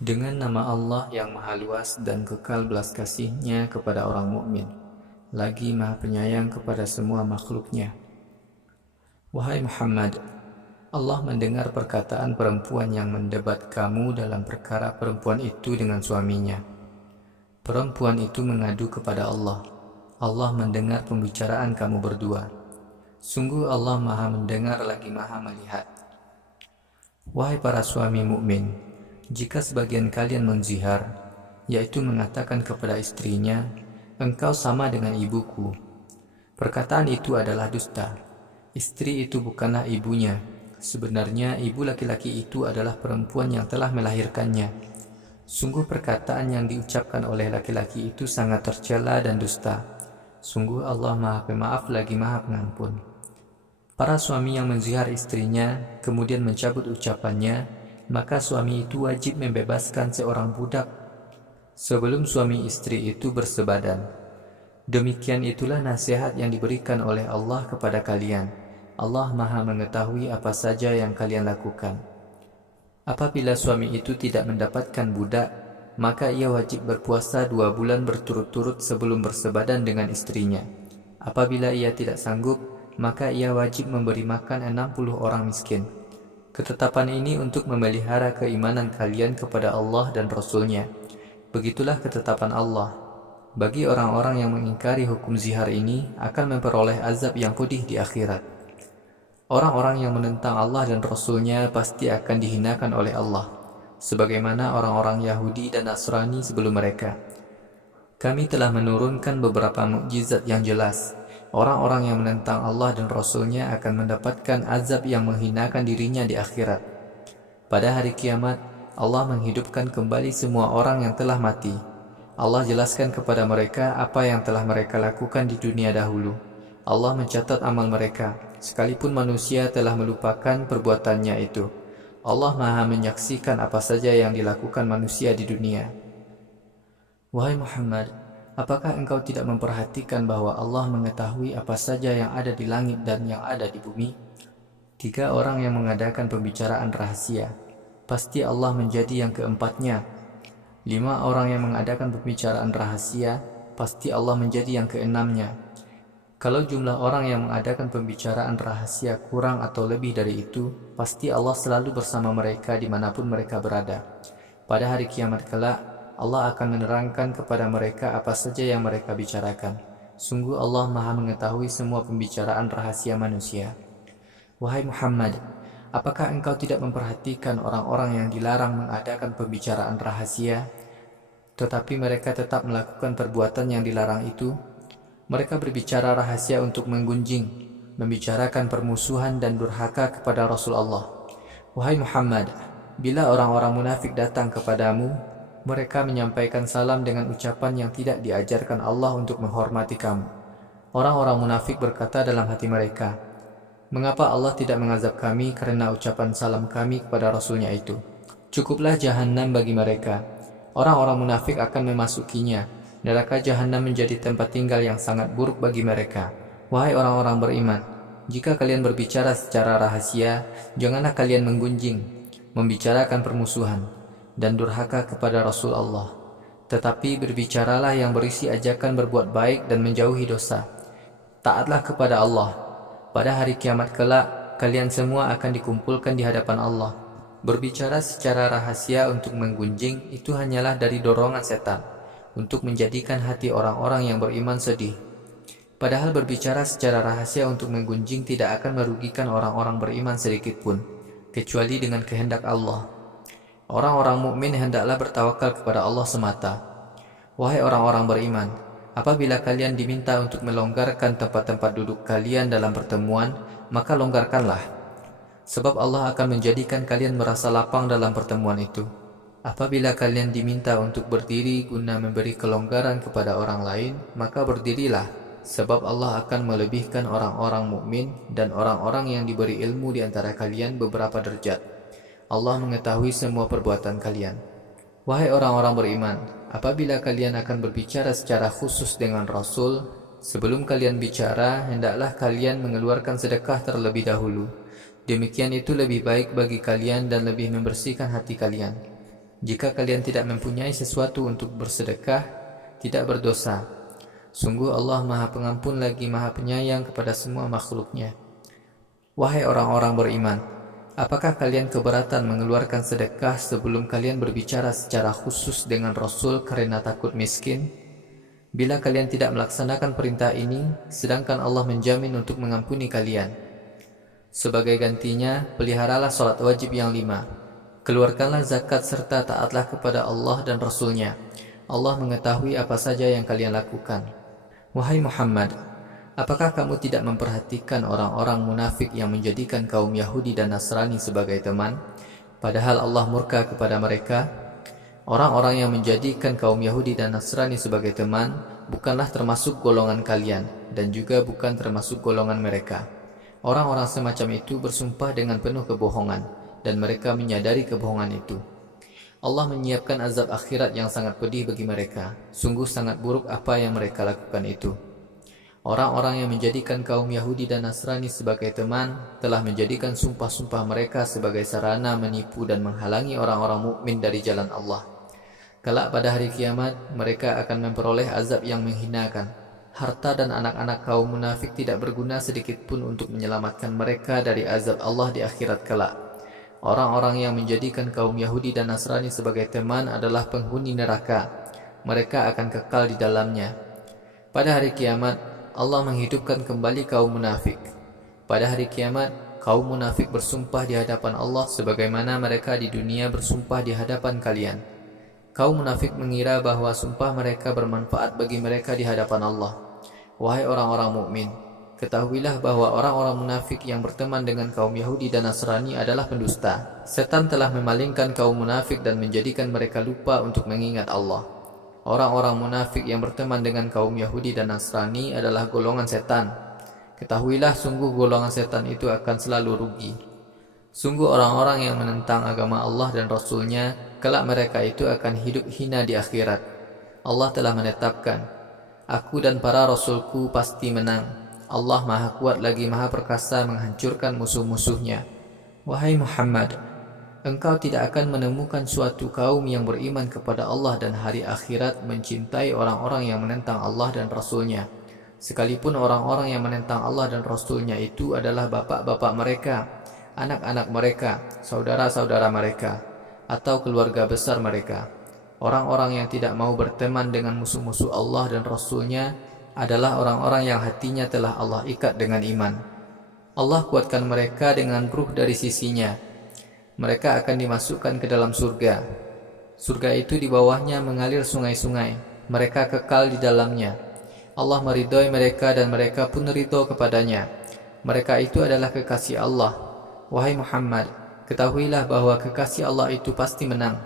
Dengan nama Allah yang Maha Luas dan kekal belas kasih-Nya kepada orang mukmin, lagi Maha Penyayang kepada semua makhluk-Nya. Wahai Muhammad, Allah mendengar perkataan perempuan yang mendebat kamu dalam perkara perempuan itu dengan suaminya. Perempuan itu mengadu kepada Allah. Allah mendengar pembicaraan kamu berdua. Sungguh Allah Maha mendengar lagi Maha melihat. Wahai para suami mukmin, jika sebagian kalian menzihar, yaitu mengatakan kepada istrinya, engkau sama dengan ibuku, perkataan itu adalah dusta. Istri itu bukanlah ibunya. Sebenarnya ibu laki-laki itu adalah perempuan yang telah melahirkannya. Sungguh perkataan yang diucapkan oleh laki-laki itu sangat tercela dan dusta. Sungguh Allah Maha Pemaaf lagi Maha Pengampun. Para suami yang menzihar istrinya kemudian mencabut ucapannya, maka suami itu wajib membebaskan seorang budak sebelum suami istri itu bersebadan. Demikian itulah nasihat yang diberikan oleh Allah kepada kalian. Allah Maha mengetahui apa saja yang kalian lakukan. Apabila suami itu tidak mendapatkan budak, maka ia wajib berpuasa 2 bulan berturut-turut sebelum bersebadan dengan istrinya. Apabila ia tidak sanggup, maka ia wajib memberi makan 60 orang miskin. Ketetapan ini untuk memelihara keimanan kalian kepada Allah dan Rasul-Nya. Begitulah ketetapan Allah. Bagi orang-orang yang mengingkari hukum zihar ini akan memperoleh azab yang pedih di akhirat. Orang-orang yang menentang Allah dan Rasul-Nya pasti akan dihinakan oleh Allah, sebagaimana orang-orang Yahudi dan Nasrani sebelum mereka. Kami telah menurunkan beberapa mukjizat yang jelas. Orang-orang yang menentang Allah dan Rasul-Nya akan mendapatkan azab yang menghinakan dirinya di akhirat. Pada hari kiamat, Allah menghidupkan kembali semua orang yang telah mati. Allah jelaskan kepada mereka apa yang telah mereka lakukan di dunia dahulu. Allah mencatat amal mereka, sekalipun manusia telah melupakan perbuatannya itu. Allah Maha menyaksikan apa saja yang dilakukan manusia di dunia. Wahai Muhammad, apakah engkau tidak memperhatikan bahwa Allah mengetahui apa saja yang ada di langit dan yang ada di bumi? 3 orang yang mengadakan pembicaraan rahasia, pasti Allah menjadi yang keempatnya. 5 orang yang mengadakan pembicaraan rahasia, pasti Allah menjadi yang keenamnya. Kalau jumlah orang yang mengadakan pembicaraan rahasia kurang atau lebih dari itu, pasti Allah selalu bersama mereka dimanapun mereka berada. Pada hari kiamat kelak, Allah akan menerangkan kepada mereka apa saja yang mereka bicarakan. Sungguh Allah Maha mengetahui semua pembicaraan rahasia manusia. Wahai Muhammad, apakah engkau tidak memperhatikan orang-orang yang dilarang mengadakan pembicaraan rahasia, tetapi mereka tetap melakukan perbuatan yang dilarang itu? Mereka berbicara rahasia untuk menggunjing, membicarakan permusuhan dan durhaka kepada Rasulullah. Wahai Muhammad, bila orang-orang munafik datang kepadamu, mereka menyampaikan salam dengan ucapan yang tidak diajarkan Allah untuk menghormati kamu. Orang-orang munafik berkata dalam hati mereka, mengapa Allah tidak mengazab kami karena ucapan salam kami kepada Rasulnya itu? Cukuplah jahanam bagi mereka. Orang-orang munafik akan memasukinya. Neraka jahanam menjadi tempat tinggal yang sangat buruk bagi mereka. Wahai orang-orang beriman, jika kalian berbicara secara rahasia, janganlah kalian menggunjing, membicarakan permusuhan dan durhaka kepada Rasul Allah. Tetapi berbicaralah yang berisi ajakan berbuat baik dan menjauhi dosa. Taatlah kepada Allah. Pada hari kiamat kelak, kalian semua akan dikumpulkan di hadapan Allah. Berbicara secara rahasia untuk menggunjing itu hanyalah dari dorongan setan, untuk menjadikan hati orang-orang yang beriman sedih. Padahal berbicara secara rahasia untuk menggunjing tidak akan merugikan orang-orang beriman sedikit pun, kecuali dengan kehendak Allah. Orang-orang mukmin hendaklah bertawakal kepada Allah semata. Wahai orang-orang beriman, apabila kalian diminta untuk melonggarkan tempat-tempat duduk kalian dalam pertemuan, maka longgarkanlah. Sebab Allah akan menjadikan kalian merasa lapang dalam pertemuan itu. Apabila kalian diminta untuk berdiri guna memberi kelonggaran kepada orang lain, maka berdirilah, sebab Allah akan melebihkan orang-orang mukmin dan orang-orang yang diberi ilmu di antara kalian beberapa derajat. Allah mengetahui semua perbuatan kalian. Wahai orang-orang beriman, apabila kalian akan berbicara secara khusus dengan Rasul, sebelum kalian bicara, hendaklah kalian mengeluarkan sedekah terlebih dahulu. Demikian itu lebih baik bagi kalian dan lebih membersihkan hati kalian. Jika kalian tidak mempunyai sesuatu untuk bersedekah, tidak berdosa. Sungguh Allah Maha Pengampun lagi Maha Penyayang kepada semua makhluknya. Wahai orang-orang beriman, apakah kalian keberatan mengeluarkan sedekah sebelum kalian berbicara secara khusus dengan Rasul karena takut miskin? Bila kalian tidak melaksanakan perintah ini, sedangkan Allah menjamin untuk mengampuni kalian. Sebagai gantinya, peliharalah salat wajib yang 5. Keluarkanlah zakat serta taatlah kepada Allah dan Rasul-Nya. Allah mengetahui apa saja yang kalian lakukan. Wahai Muhammad, apakah kamu tidak memperhatikan orang-orang munafik yang menjadikan kaum Yahudi dan Nasrani sebagai teman, padahal Allah murka kepada mereka? Orang-orang yang menjadikan kaum Yahudi dan Nasrani sebagai teman bukanlah termasuk golongan kalian dan juga bukan termasuk golongan mereka. Orang-orang semacam itu bersumpah dengan penuh kebohongan dan mereka menyadari kebohongan itu. Allah menyiapkan azab akhirat yang sangat pedih bagi mereka. Sungguh sangat buruk apa yang mereka lakukan itu. Orang-orang yang menjadikan kaum Yahudi dan Nasrani sebagai teman telah menjadikan sumpah-sumpah mereka sebagai sarana menipu dan menghalangi orang-orang mukmin dari jalan Allah. Kelak pada hari kiamat, mereka akan memperoleh azab yang menghinakan. Harta dan anak-anak kaum munafik tidak berguna sedikit pun untuk menyelamatkan mereka dari azab Allah di akhirat kelak. Orang-orang yang menjadikan kaum Yahudi dan Nasrani sebagai teman adalah penghuni neraka. Mereka akan kekal di dalamnya. Pada hari kiamat, Allah menghidupkan kembali kaum munafik. Pada hari kiamat, kaum munafik bersumpah di hadapan Allah sebagaimana mereka di dunia bersumpah di hadapan kalian. Kaum munafik mengira bahwa sumpah mereka bermanfaat bagi mereka di hadapan Allah. Wahai orang-orang mukmin, ketahuilah bahwa orang-orang munafik yang berteman dengan kaum Yahudi dan Nasrani adalah pendusta. Setan telah memalingkan kaum munafik dan menjadikan mereka lupa untuk mengingat Allah. Orang-orang munafik yang berteman dengan kaum Yahudi dan Nasrani adalah golongan setan. Ketahuilah sungguh golongan setan itu akan selalu rugi. Sungguh orang-orang yang menentang agama Allah dan Rasul-Nya, kelak mereka itu akan hidup hina di akhirat. Allah telah menetapkan, aku dan para Rasulku pasti menang. Allah Maha Kuat lagi Maha Perkasa menghancurkan musuh-musuhnya. Wahai Muhammad, engkau tidak akan menemukan suatu kaum yang beriman kepada Allah dan hari akhirat mencintai orang-orang yang menentang Allah dan Rasul-Nya. Sekalipun orang-orang yang menentang Allah dan Rasul-Nya itu adalah bapak-bapak mereka, anak-anak mereka, saudara-saudara mereka, atau keluarga besar mereka. Orang-orang yang tidak mau berteman dengan musuh-musuh Allah dan Rasul-Nya adalah orang-orang yang hatinya telah Allah ikat dengan iman. Allah kuatkan mereka dengan ruh dari sisinya. Mereka akan dimasukkan ke dalam surga. Surga itu di bawahnya mengalir sungai-sungai. Mereka kekal di dalamnya. Allah meridhoi mereka dan mereka pun ridho kepadanya. Mereka itu adalah kekasih Allah. Wahai Muhammad, ketahuilah bahwa kekasih Allah itu pasti menang.